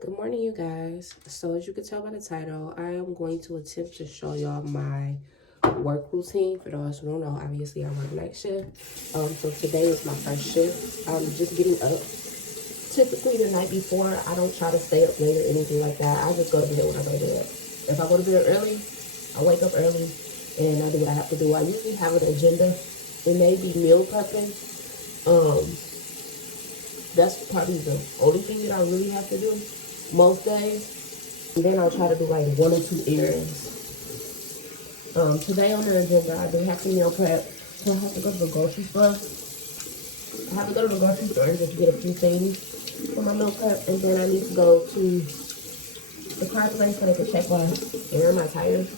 Good morning, you guys. So as you can tell by the title, I am going to attempt to show y'all my work routine. For those who don't know, obviously I work night shift. So today is my first shift. I'm just getting up. Typically the night before, I don't try to stay up late or anything like that. I just go to bed when I go to bed. If I go to bed early, I wake up early and I do what I have to do. I usually have an agenda. It may be meal prepping. That's probably the only thing that I really have to do most days. And then I'll try to do like one or two errands. Today on the agenda, I do have to meal prep. So I have to go to the grocery store. I have to go to the grocery store just to get a few things for my meal prep. And then I need to go to the car place so they can check my air, my tires,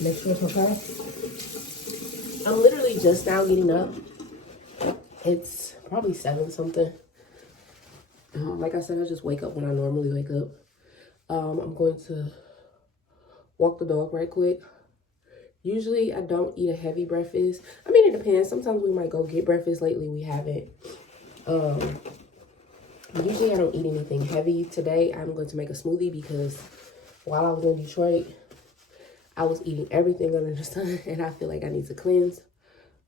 make sure it's okay. I'm literally just now getting up. It's probably 7 something. Like I said, I just wake up when I normally wake up. I'm going to walk the dog right quick. Usually I don't eat a heavy breakfast. I mean, it depends. Sometimes we might go get breakfast. Lately we haven't. Usually I don't eat anything heavy. Today I'm going to make a smoothie because while I was in Detroit, I was eating everything under the sun and I feel like I need to cleanse.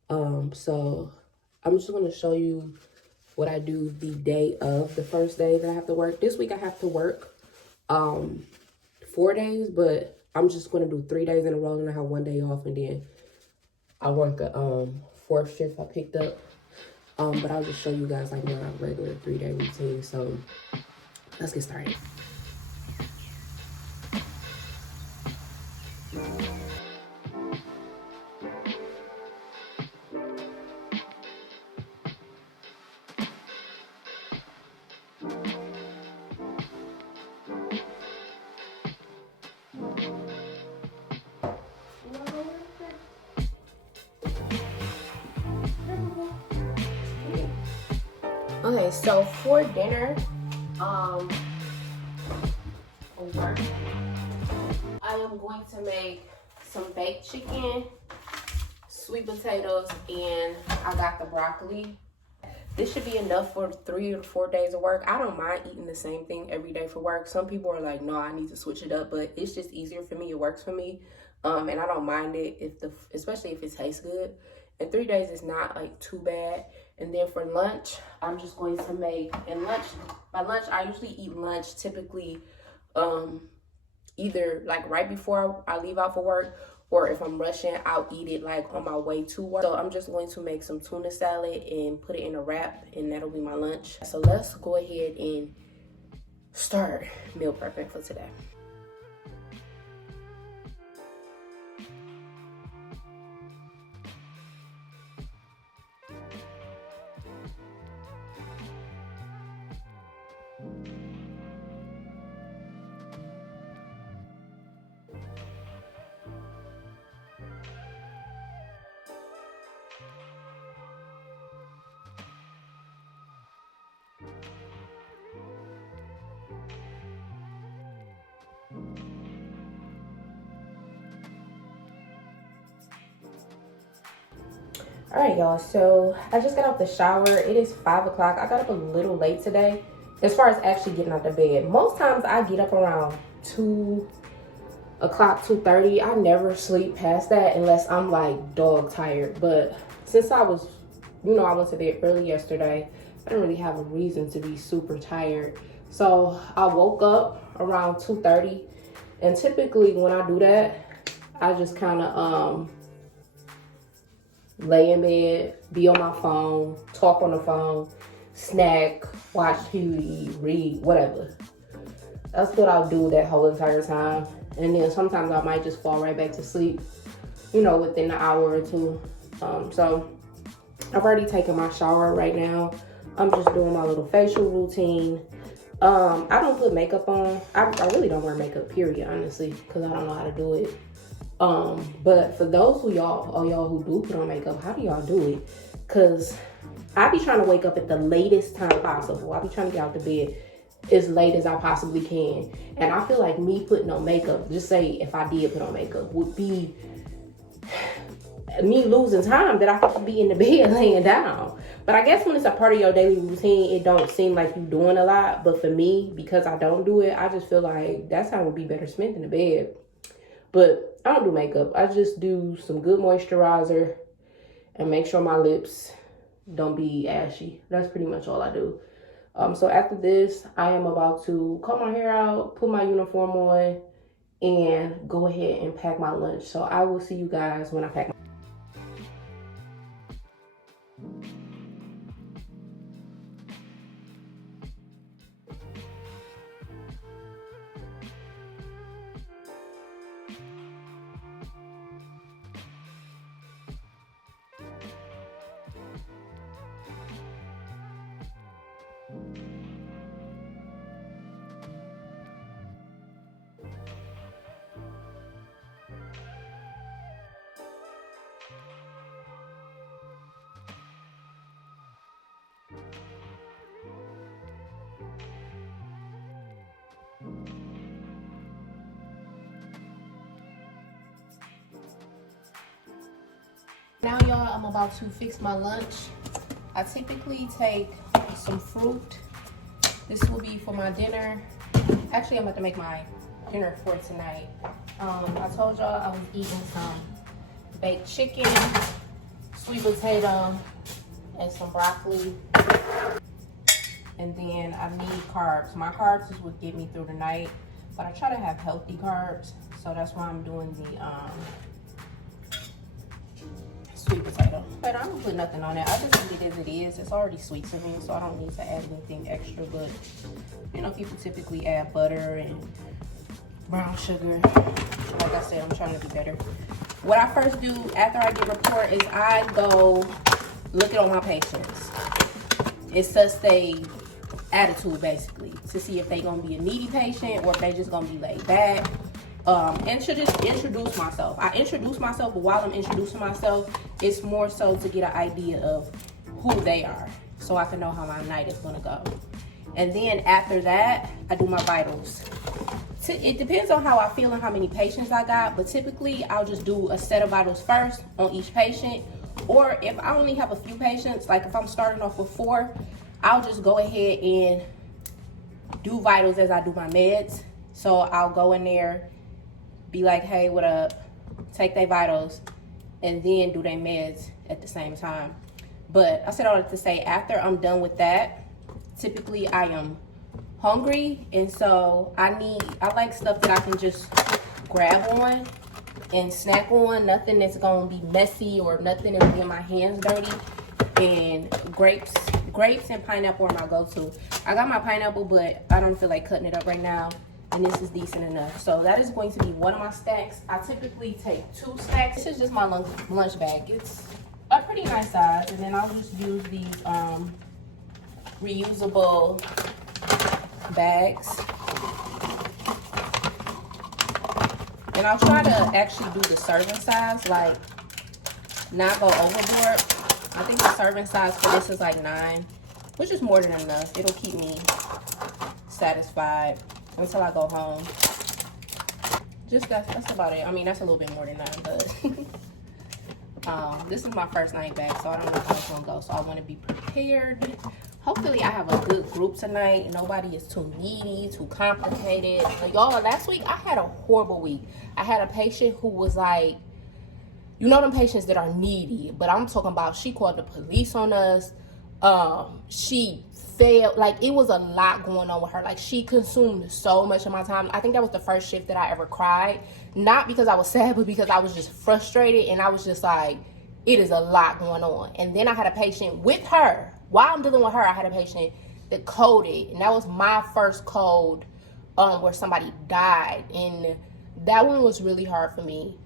So I'm just going to show you what I do the day of the first day that I have to work. This week I have to work 4 days, but I'm just going to do 3 days in a row and I have 1 day off, and then I work a fourth shift I picked up. But I'll just show you guys like my regular 3-day routine. So let's get started. Okay, so for dinner, over, I am going to make some baked chicken, sweet potatoes, and I got the broccoli. This should be enough for 3 or 4 days of work. I don't mind eating the same thing every day for work. Some people are like, no, I need to switch it up, but it's just easier for me. It works for me. And I don't mind it especially if it tastes good. And 3 days is not like too bad. And then for lunch, I'm just going to make, by lunch, I usually eat lunch typically either like right before I leave out for work, or if I'm rushing, I'll eat it like on my way to work. So I'm just going to make some tuna salad and put it in a wrap, and that'll be my lunch. So let's go ahead and start meal prepping for today. All right, y'all, so I just got out the shower. It is 5 o'clock. I got up a little late today as far as actually getting out of bed. Most times I get up around 2 o'clock, 2:30. I never sleep past that unless I'm like dog tired. But since I was, I went to bed early yesterday, I didn't really have a reason to be super tired. So I woke up around 2:30, and typically when I do that, I just kind of lay in bed, be on my phone, talk on the phone, snack, watch TV, read, whatever. That's what I'll do that whole entire time. And then sometimes I might just fall right back to sleep, within an hour or two. So I've already taken my shower right now. I'm just doing my little facial routine. I don't put makeup on. I really don't wear makeup, period, honestly, because I don't know how to do it. But for those y'all who do put on makeup, how do y'all do it? Cause I be trying to wake up at the latest time possible. I be trying to get out of bed as late as I possibly can. And I feel like me putting on makeup, just say if I did put on makeup, would be me losing time that I have to be in the bed laying down. But I guess when it's a part of your daily routine, it don't seem like you doing a lot. But for me, because I don't do it, I just feel like that time would be better spent in the bed. But I don't do makeup. I just do some good moisturizer and make sure my lips don't be ashy. That's pretty much all I do. So after this, I am about to cut my hair out, put my uniform on, and go ahead and pack my lunch. So I will see you guys when I pack my Now, y'all, I'm about to fix my lunch. I typically take some fruit. This will be for my dinner. Actually, I'm about to make my dinner for tonight. I told y'all I was eating some baked chicken, sweet potato, and some broccoli. And then I need carbs. My carbs is what get me through the night, but I try to have healthy carbs. So that's why I'm doing the sweet potato. But I don't put nothing on it. I just eat it as it is. It's already sweet to me, so I don't need to add anything extra. But you know, people typically add butter and brown sugar. Like I said, I'm trying to be better. What I first do after I get report is I go look at all my patients. It's just they attitude, basically, to see if they gonna be a needy patient or if they just gonna be laid back. And to just introduce myself. I introduce myself, but while I'm introducing myself, it's more so to get an idea of who they are, so I can know how my night is gonna go. And then after that, I do my vitals. It depends on how I feel and how many patients I got, but typically I'll just do a set of vitals first on each patient. Or if I only have a few patients, like if I'm starting off with 4, I'll just go ahead and do vitals as I do my meds. So I'll go in there, be like, hey, what up? Take their vitals, and then do their meds at the same time. But I said all that to say, after I'm done with that, typically I am hungry, and so I like stuff that I can just grab on and snack on. Nothing that's gonna be messy or nothing that's gonna get my hands dirty. And grapes and pineapple are my go-to. I got my pineapple, but I don't feel like cutting it up right now. And this is decent enough. So that is going to be one of my stacks. I typically take 2 stacks. This is just my lunch bag. It's a pretty nice size. And then I'll just use these reusable bags. And I'll try to actually do the serving size, like not go overboard. I think the serving size for this is like 9, which is more than enough. It'll keep me satisfied until I go home. Just that's about it. I mean, that's a little bit more than 9, but this is my first night back, so I don't know how it's gonna go. So I want to be prepared. Hopefully I have a good group tonight and nobody is too needy, too complicated. Like, y'all, last week I had a horrible week. I had a patient who was like, you know them patients that are needy, but I'm talking about she called the police on us. She failed. Like, it was a lot going on with her. Like, she consumed so much of my time. I think that was the first shift that I ever cried. Not because I was sad, but because I was just frustrated. And I was just like, it is a lot going on. And then I had a patient with her. While I'm dealing with her, I had a patient that coded. And that was my first code where somebody died. And that one was really hard for me.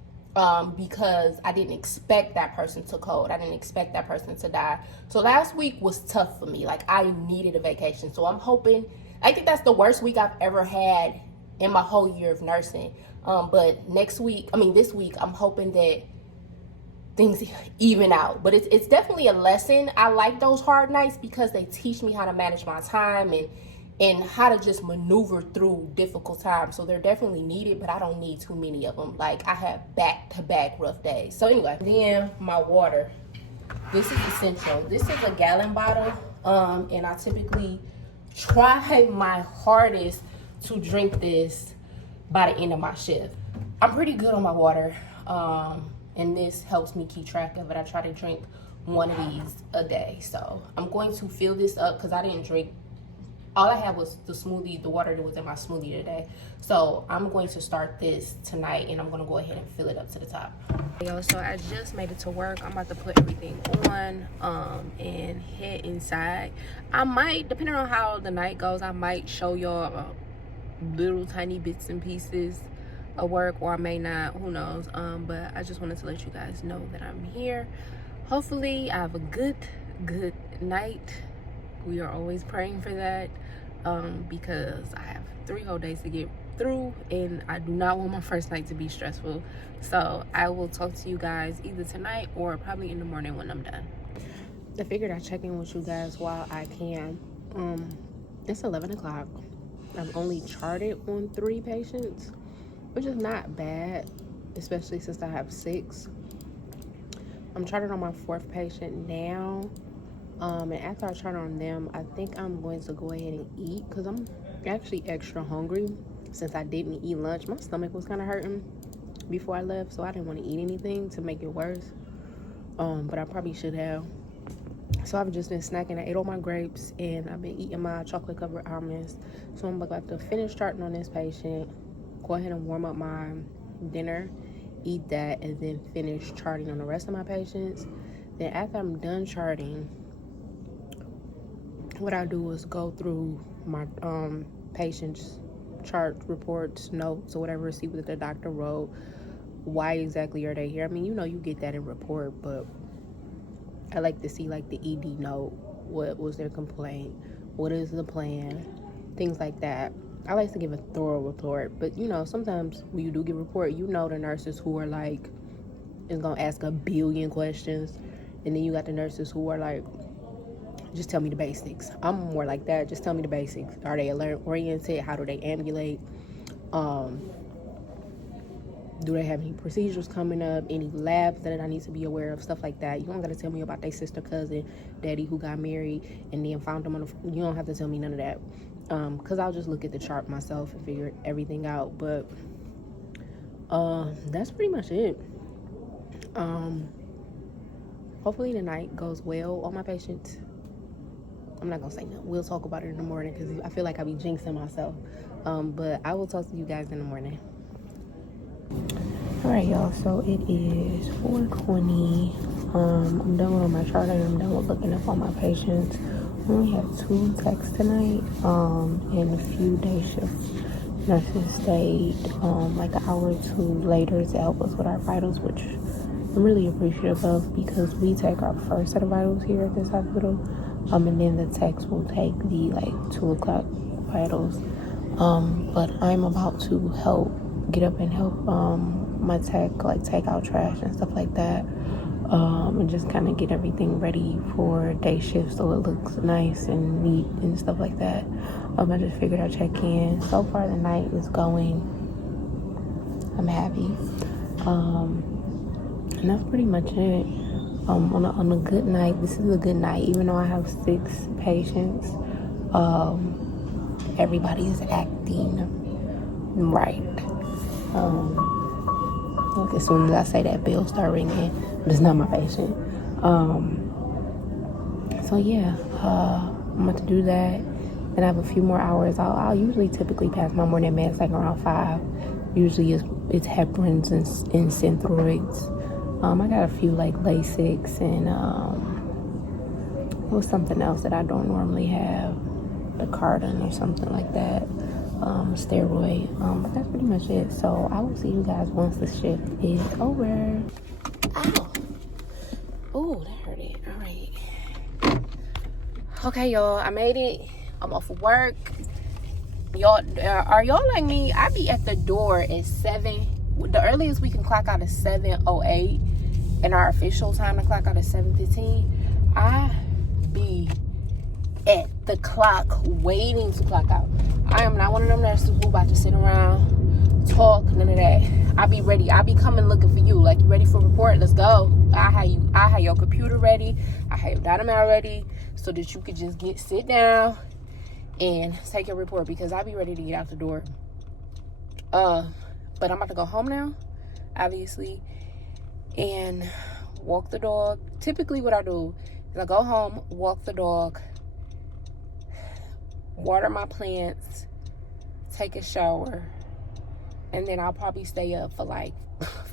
Because I didn't expect that person to code. I didn't expect that person to die. So last week was tough for me. Like, I needed a vacation. So I'm hoping, I think that's the worst week I've ever had in my whole year of nursing. But this week, I'm hoping that things even out. But it's definitely a lesson. I like those hard nights because they teach me how to manage my time and and how to just maneuver through difficult times. So they're definitely needed, but I don't need too many of them. Like, I have back-to-back rough days. So anyway, then my water. This is essential. This is a gallon bottle, and I typically try my hardest to drink this by the end of my shift. I'm pretty good on my water, and this helps me keep track of it. I try to drink one of these a day. So I'm going to fill this up because I didn't drink. All I had was the smoothie, the water that was in my smoothie today. So I'm going to start this tonight, and I'm going to go ahead and fill it up to the top. Yo, so I just made it to work. I'm about to put everything on and head inside. I might, depending on how the night goes, I might show y'all little tiny bits and pieces of work, or I may not, who knows. But I just wanted to let you guys know that I'm here. Hopefully I have a good night. We are always praying for that, because I have 3 whole days to get through, and I do not want my first night to be stressful. So I will talk to you guys either tonight or probably in the morning when I'm done. I figured I'd check in with you guys while I can. It's 11 o'clock. I've only charted on 3 patients, which is not bad, especially since I have 6. I'm charted on my 4th patient now. And after I chart on them, I think I'm going to go ahead and eat, because I'm actually extra hungry. Since I didn't eat lunch, my stomach was kind of hurting before I left, so I didn't want to eat anything to make it worse. But I probably should have. So I've just been snacking. I ate all my grapes, and I've been eating my chocolate covered almonds. So I'm about to finish charting on this patient, go ahead and warm up my dinner, eat that, and then finish charting on the rest of my patients. Then after I'm done charting, what I do is go through my patients' chart reports, notes, or whatever, see what the doctor wrote. Why exactly are they here? I mean, you know, you get that in report, but I like to see like the ED note. What was their complaint? What is the plan? Things like that. I like to give a thorough report, but you know, sometimes when you do give a report, you know the nurses who are like, is gonna ask a billion questions, and then you got the nurses who are like, just tell me the basics. I'm more like that. Just tell me the basics. Are they alert oriented? How do they ambulate? Do they have any procedures coming up? Any labs that I need to be aware of? Stuff like that. You don't got to tell me about their sister, cousin, daddy who got married and then found them on the... You don't have to tell me none of that. Because I'll just look at the chart myself and figure everything out. But that's pretty much it. Hopefully the night goes well on my patients. I'm not gonna say no. We'll talk about it in the morning, because I feel like I be jinxing myself. But I will talk to you guys in the morning. All right, y'all. So it is 4:20. I'm done with all my charting. I'm done with looking up all my patients. We only have 2 techs tonight, and a few day shift nurses stayed like an hour or 2 later to help us with our vitals, which I'm really appreciative of, because we take our first set of vitals here at this hospital. And then the techs will take the like 2 o'clock vitals. But I'm about to get up and help my tech like take out trash and stuff like that, and just kind of get everything ready for day shift so it looks nice and neat and stuff like that. I just figured I'd check in. So far the night is going. I'm happy. And that's pretty much it. On a good night, this is a good night, even though I have 6 patients. Everybody is acting right. Like as soon as I say that, bell start ringing. It's not my patient. So yeah, I'm about to do that. Then I have a few more hours. I'll usually typically pass my morning meds like around 5. Usually it's heparins and synthroids. I got a few like Lasix and it was something else that I don't normally have, the Cardin or something like that, steroid. But that's pretty much it. So I will see you guys once the shift is over. Ow! Oh, that hurt it. All right. Okay, y'all, I made it. I'm off of work. Y'all, are y'all like me? I be at the door at 7. The earliest we can clock out is 7:08, and our official time to clock out is 7:15. I be at the clock, waiting to clock out. I am not one of them nurses who about to sit around, talk, none of that. I be ready. I be coming looking for you. Like, you ready for a report? Let's go. I have your computer ready. I have your dynamite ready so that you could just sit down and take your report, because I be ready to get out the door. But I'm about to go home now, obviously, and walk the dog. Typically what I do is I go home, walk the dog, water my plants, take a shower, and then I'll probably stay up for like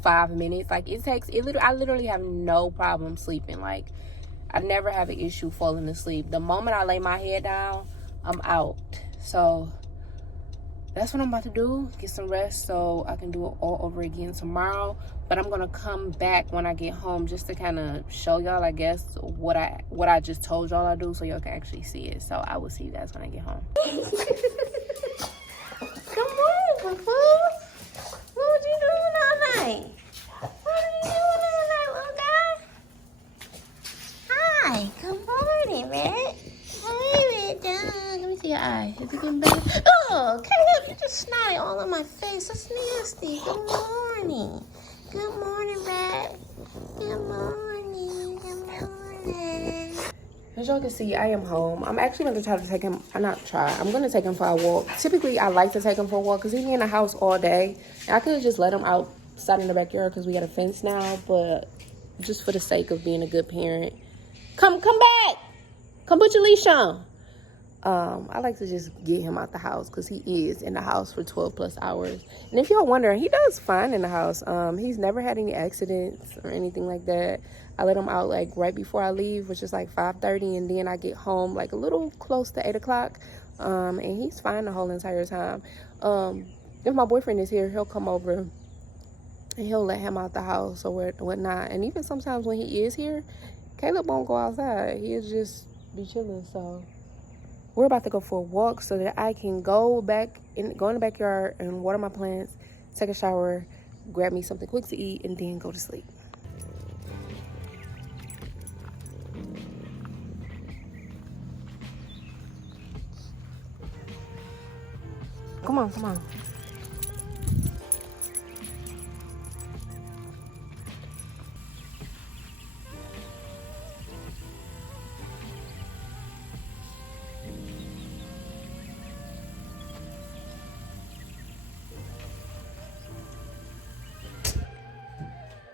5 minutes. Like, I literally have no problem sleeping. Like, I never have an issue falling asleep. The moment I lay my head down, I'm out. So that's what I'm about to do, get some rest so I can do it all over again tomorrow. But I'm gonna come back when I get home just to kind of show y'all, I guess, what I just told y'all I do, so y'all can actually see it. So I will see you guys when I get home. Come on, boo. What you doing all night? What are you doing all night, little guy? Hi, good morning, man. Hey, dog. Let me see your eye. Is it getting better? Oh, Caleb, you just snotted all on my face. That's nasty. Good morning. Good morning, babe. Good morning. Good morning. As y'all can see, I am home. I'm actually going to try to take him. I'm going to take him for a walk. Typically, I like to take him for a walk because he's in the house all day. And I could have just let him outside in the backyard because we got a fence now. But just for the sake of being a good parent. Come back. Come put your leash on. I like to just get him out the house because he is in the house for 12 plus hours. And if y'all wondering, he does fine in the house. He's never had any accidents or anything like that. I let him out like right before I leave, which is like 5:30, and then I get home like a little close to 8 o'clock. And he's fine the whole entire time. If my boyfriend is here, he'll come over and he'll let him out the house or whatnot. And even sometimes when he is here, Caleb won't go outside. He'll just be chilling. So we're about to go for a walk so that I can go in the backyard and water my plants, take a shower, grab me something quick to eat, and then go to sleep. Come on.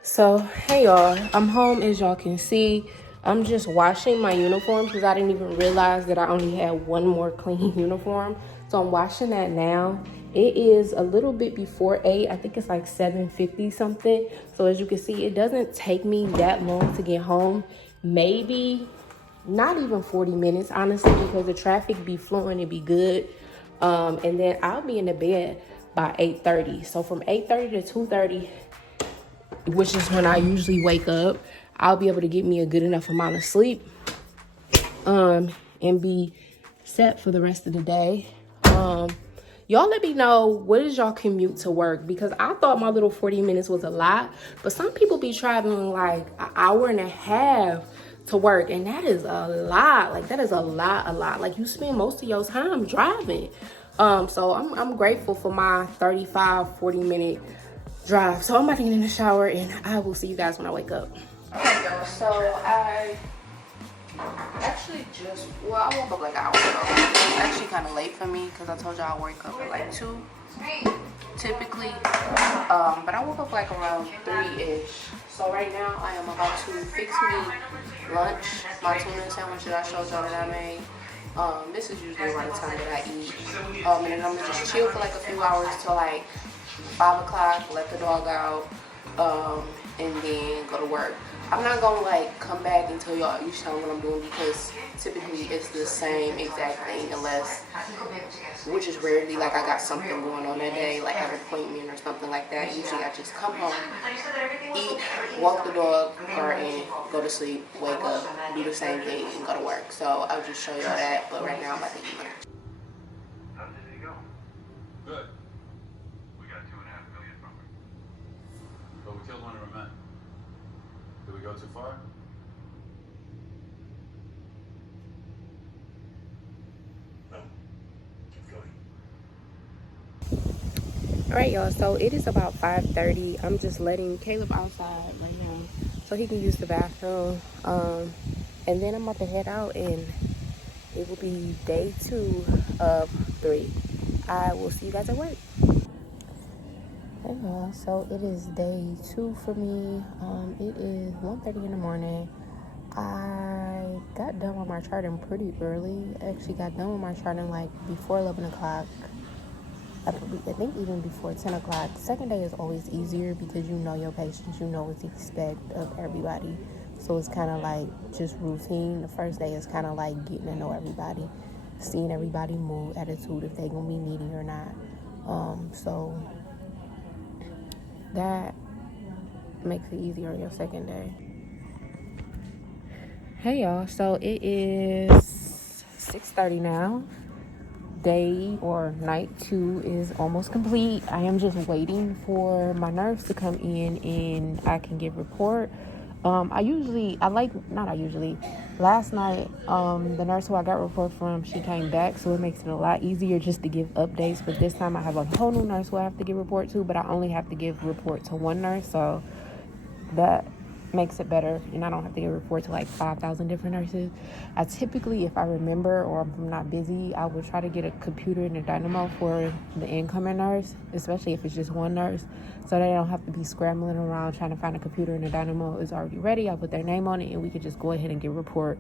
So, hey y'all, I'm home as y'all can see. I'm just washing my uniform because I didn't even realize that I only had one more clean uniform. So I'm washing that now. It is a little bit before 8. I think it's like 7:50 something. So as you can see, it doesn't take me that long to get home. Maybe not even 40 minutes, honestly, because the traffic be flowing, it be good. And then I'll be in the bed by 8:30. So from 8:30 to 2:30, which is when I usually wake up, I'll be able to get me a good enough amount of sleep and be set for the rest of the day. Y'all let me know, what is y'all commute to work? Because I thought my little 40 minutes was a lot, but some people be traveling like an hour and a half to work, and that is a lot. Like, that is a lot. Like, you spend most of your time driving. So I'm grateful for my 35-40 minute drive. So I'm about to get in the shower and I will see you guys when I wake up. Okay, y'all, so I actually I woke up like an hour ago. It's actually kind of late for me because I told y'all I wake up at like 2 typically, but I woke up like around 3-ish. So right now I am about to fix me lunch, my tuna sandwich that I showed y'all that I made. This is usually around the time that I eat, and then I'm gonna just chill for like a few hours till like 5 o'clock, let the dog out, and then go to work. I'm not gonna like come back and tell y'all each time what I'm doing because typically it's the same exact thing, unless, which is rarely, like I got something going on that day, like an appointment or something like that. Usually I just come home, eat, walk the dog, garden, go to sleep, wake up, do the same thing, and go to work. So I'll just show y'all that, but right now I'm about to eat lunch. How did it go? Good. We got 2.5 million from her. But we killed one of her men. Did we go too far? All right, y'all, so it is about 5:30. I'm just letting Caleb outside right now so he can use the bathroom. And then I'm about to head out, and it will be day 2 of 3. I will see you guys at work. Hey y'all, so it is day 2 for me. It is 1:30 in the morning. I got done with my charting pretty early. I actually got done with my charting like before 11 o'clock. I think even before 10 o'clock. The second day is always easier because you know your patients, you know what to expect of everybody. So it's kind of like just routine. The first day is kind of like getting to know everybody, seeing everybody mood, attitude, if they gonna be needy or not. So that makes it easier on your second day. Hey y'all, so it is 6:30 now. Day or night 2 is almost complete. I am just waiting for my nurse to come in and I can give report. Last night, the nurse who I got report from, she came back, so it makes it a lot easier just to give updates. But this time I have a whole new nurse who I have to give report to, but I only have to give report to one nurse, so that makes it better, and I don't have to give a report to like 5,000 different nurses. I typically, if I remember or if I'm not busy, I will try to get a computer and a dynamo for the incoming nurse, especially if it's just one nurse, so they don't have to be scrambling around trying to find a computer, and the dynamo is already ready. I put their name on it and we could just go ahead and get a report.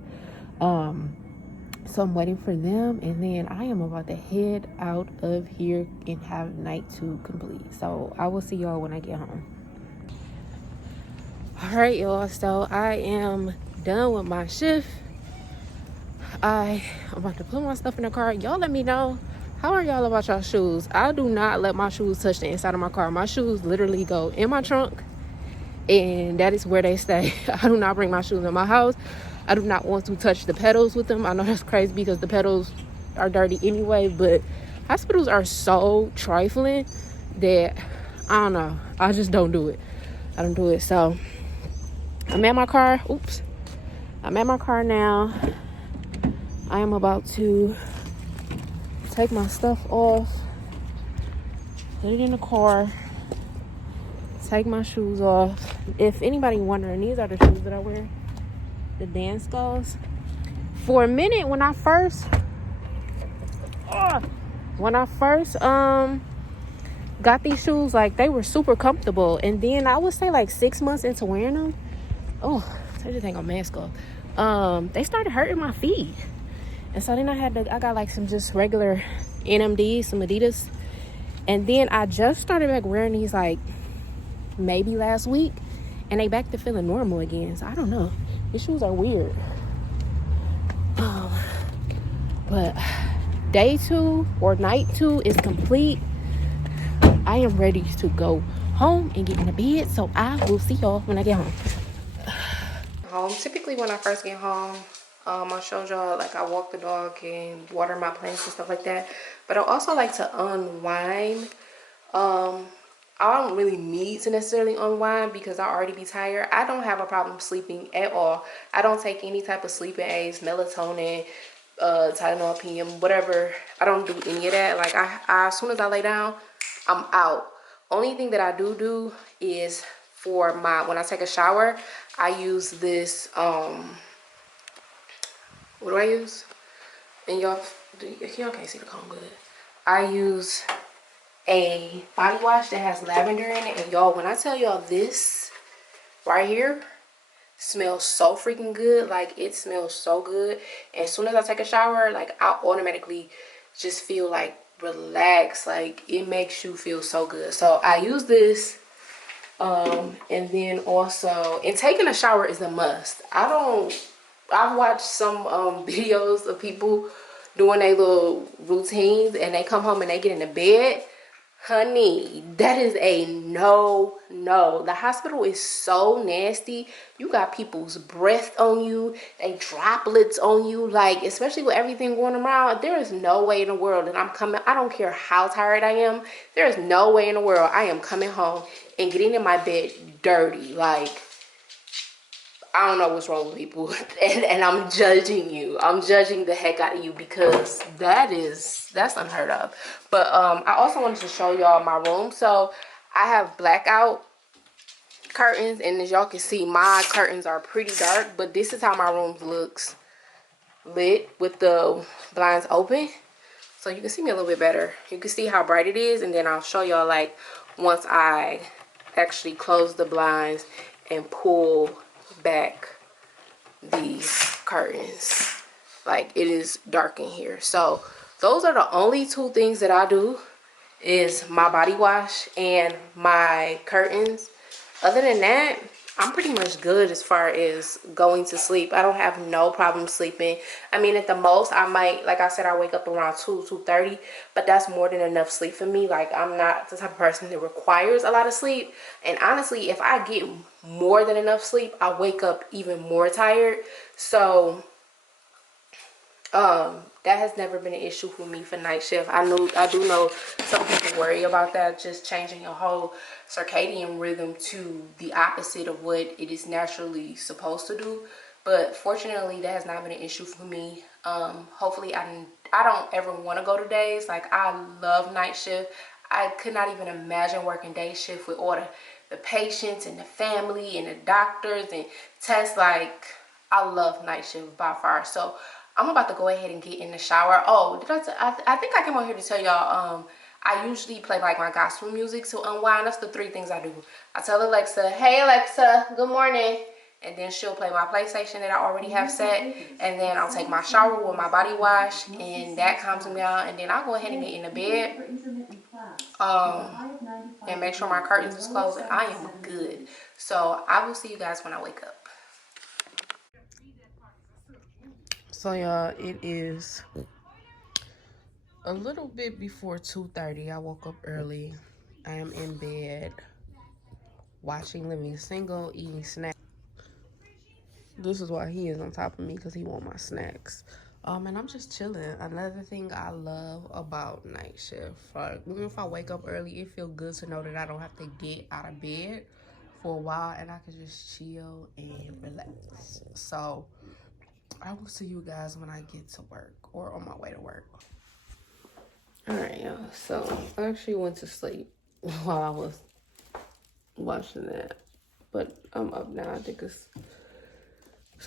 So I'm waiting for them, and then I am about to head out of here and have night 2 complete. So I will see y'all when I get home. All right, y'all, so I am done with my shift. I'm about to put my stuff in the car. Y'all let me know, how are y'all about y'all shoes? I do not let my shoes touch the inside of my car. My shoes literally go in my trunk, and that is where they stay. I do not bring my shoes in my house. I do not want to touch the pedals with them. I know that's crazy because the pedals are dirty anyway, but hospitals are so trifling that I don't know. I just don't do it. I don't do it. So I'm at my car. I'm at my car now. I am about to take my stuff off, put it in the car, take my shoes off. If anybody wondering, these are the shoes that I wear, the dance skulls. For a minute, when I first got these shoes, like, they were super comfortable, and then I would say like 6 months into wearing them, I just think I'm mask off. They started hurting my feet, and so then I got like some just regular NMDs, some Adidas, and then I just started back wearing these like maybe last week, and they back to feeling normal again. So I don't know, these shoes are weird. But day 2 or night 2 is complete. I am ready to go home and get in the bed, so I will see y'all when I get home. Typically when I first get home, I showed y'all, like, I walk the dog and water my plants and stuff like that, but I also like to unwind. I don't really need to necessarily unwind because I already be tired. I don't have a problem sleeping at all. I don't take any type of sleeping aids, melatonin, Tylenol PM, whatever. I don't do any of that. Like, I as soon as I lay down, I'm out. Only thing that I do is for when I take a shower, I use this, what do I use? And y'all can't see the comb good. I use a body wash that has lavender in it, and y'all, when I tell y'all, this right here smells so freaking good. Like, it smells so good. And as soon as I take a shower, like, I automatically just feel like relaxed. Like, it makes you feel so good. So I use this. And then also, and taking a shower is a must. I've watched some videos of people doing their little routines, and they come home and they get in the bed. Honey, that is a no. The hospital is so nasty. You got people's breath on you, they droplets on you, like, especially with everything going around. There is no way in the world that I'm coming. I don't care how tired I am. There is no way in the world I am coming home and getting in my bed dirty. Like, I don't know what's wrong with people, and I'm judging you. I'm judging the heck out of you because that's unheard of. But I also wanted to show y'all my room. So I have blackout curtains, and as y'all can see, my curtains are pretty dark. But this is how my room looks lit with the blinds open, so you can see me a little bit better. You can see how bright it is, and then I'll show y'all like once I actually close the blinds and pull back the curtains. Like, it is dark in here. So those are the only two things that I do, is my body wash and my curtains. Other than that, I'm pretty much good as far as going to sleep. I don't have no problem sleeping. I mean, at the most, I might, like I said, I wake up around 2:30, but that's more than enough sleep for me. Like, I'm not the type of person that requires a lot of sleep. And honestly, if I get more than enough sleep, I wake up even more tired. So that has never been an issue for me for night shift. I do know some people worry about that, just changing your whole circadian rhythm to the opposite of what it is naturally supposed to do. But fortunately, that has not been an issue for me. Hopefully, I don't ever want to go to days. Like, I love night shift. I could not even imagine working day shift with all the patients and the family and the doctors and tests. Like, I love night shift by far. So I'm about to go ahead and get in the shower. Oh, I think I came on here to tell y'all, I usually play like my gospel music to unwind. That's the three things I do. I tell Alexa, hey Alexa, good morning. And then she'll play my PlayStation that I already have set. And then I'll take my shower with my body wash, and that calms me down. And then I'll go ahead and get in the bed. And make sure my curtains is closed, and I am good. So I will see you guys when I wake up. So y'all, it is a little bit before 2:30. I woke up early. I am in bed watching Living Single, eating snacks. This is why he is on top of me, because he want my snacks. And I'm just chilling. Another thing I love about night shift, like, even if I wake up early, it feels good to know that I don't have to get out of bed for a while, and I can just chill and relax. So I will see you guys when I get to work or on my way to work. Alright, y'all. So I actually went to sleep while I was watching that. But I'm up now. I think it's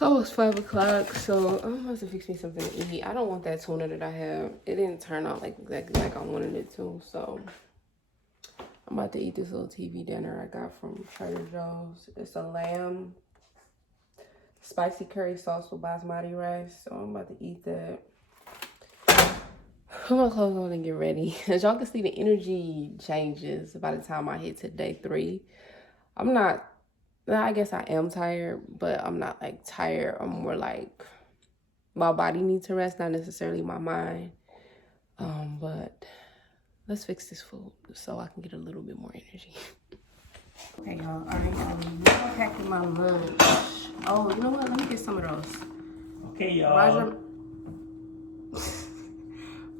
almost 5 o'clock. So I'm about to fix me something to eat. I don't want that tuna that I have. It didn't turn out like exactly like I wanted it to. So I'm about to eat this little TV dinner I got from Trader Joe's. It's a lamb spicy curry sauce with basmati rice. So I'm about to eat that. Put my clothes on and get ready. As y'all can see, the energy changes by the time I hit to day 3. I guess I am tired, but I'm not like tired. I'm more like my body needs to rest, not necessarily my mind. But let's fix this food so I can get a little bit more energy. Okay, y'all. All right, I'm packing my lunch. Oh, you know what? Let me get some of those. Okay, y'all.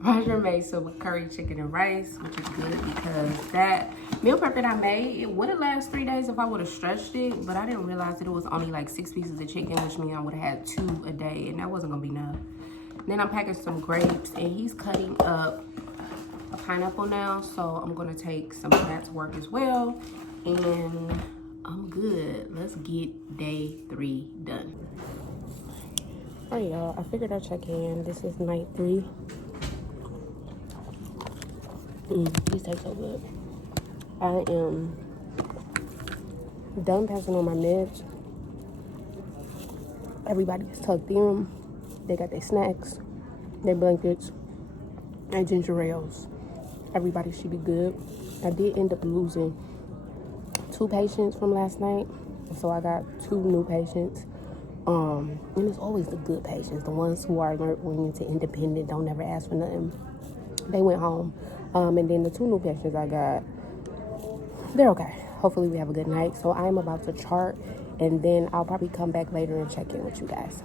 Roger made some curry chicken and rice, which is good because that meal prep that I made, it would have lasted 3 days if I would have stretched it, but I didn't realize that it was only like 6 pieces of chicken, which means I would have had 2 a day, and that wasn't gonna be enough. And then I'm packing some grapes, and he's cutting up a pineapple now, so I'm gonna take some of that to work as well, and I'm good. Let's get day 3 done. All right, y'all, I figured I'd check in. This is night 3. These taste so good. I am done passing on my meds. Everybody is tucked in. They got their snacks, their blankets, and ginger ales. Everybody should be good. I did end up losing 2 patients from last night, so I got 2 new patients. And it's always the good patients, the ones who are oriented, independent, don't never ask for nothing. They went home. And then the 2 new patients I got, they're okay. Hopefully we have a good night. So I'm about to chart, and then I'll probably come back later and check in with you guys.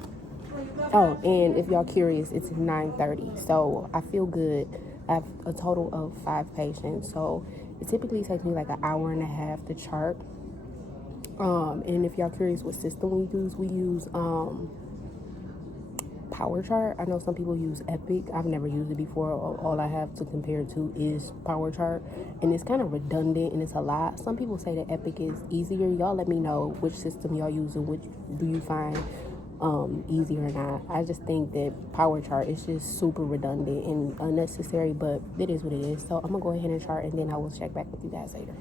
Oh, and if y'all curious, it's 9:30. So I feel good. I have a total of 5 patients. So it typically takes me like an hour and a half to chart. And if y'all curious what system we use Power Chart. I know some people use Epic. I've never used it before. All I have to compare to is Power Chart, and it's kind of redundant and it's a lot. Some people say that Epic is easier. Y'all let me know which system y'all use and which do you find easier or not. I just think that Power Chart is just super redundant and unnecessary, but it is what it is. So I'm gonna go ahead and chart, and then I will check back with you guys later.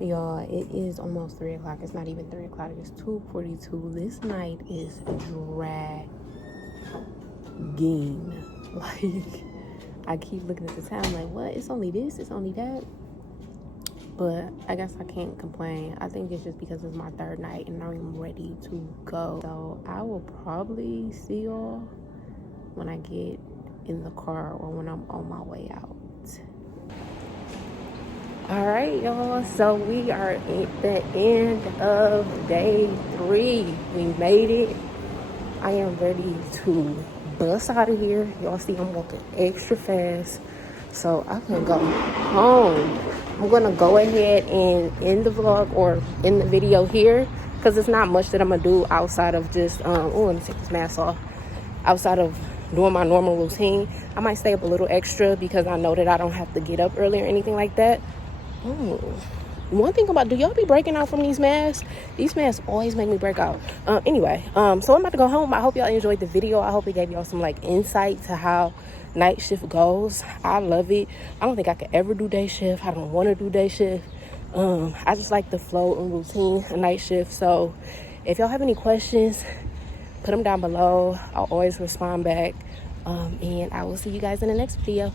Y'all, it is almost 3 o'clock. It's not even 3 o'clock. It's 2:42. This night is dragging. Like, I keep looking at the time like, what? It's only this? It's only that? But I guess I can't complain. I think it's just because it's my third night and I'm ready to go. So I will probably see y'all when I get in the car or when I'm on my way out. All right, y'all, so we are at the end of day 3. We made it. I am ready to bust out of here. Y'all see I'm walking extra fast so I can go home. I'm gonna go ahead and end the vlog or end the video here because it's not much that I'm gonna do outside of just let me take this mask off. Outside of doing my normal routine, I might stay up a little extra because I know that I don't have to get up early or anything like that. One thing about, do y'all be breaking out from these masks? These masks always make me break out. Anyway, so I'm about to go home. I hope y'all enjoyed the video. I hope it gave y'all some like insight to how night shift goes. I love it. I don't think I could ever do day shift. I don't want to do day shift. I just like the flow and routine of night shift. So if y'all have any questions, put them down below. I'll always respond back. And I will see you guys in the next video.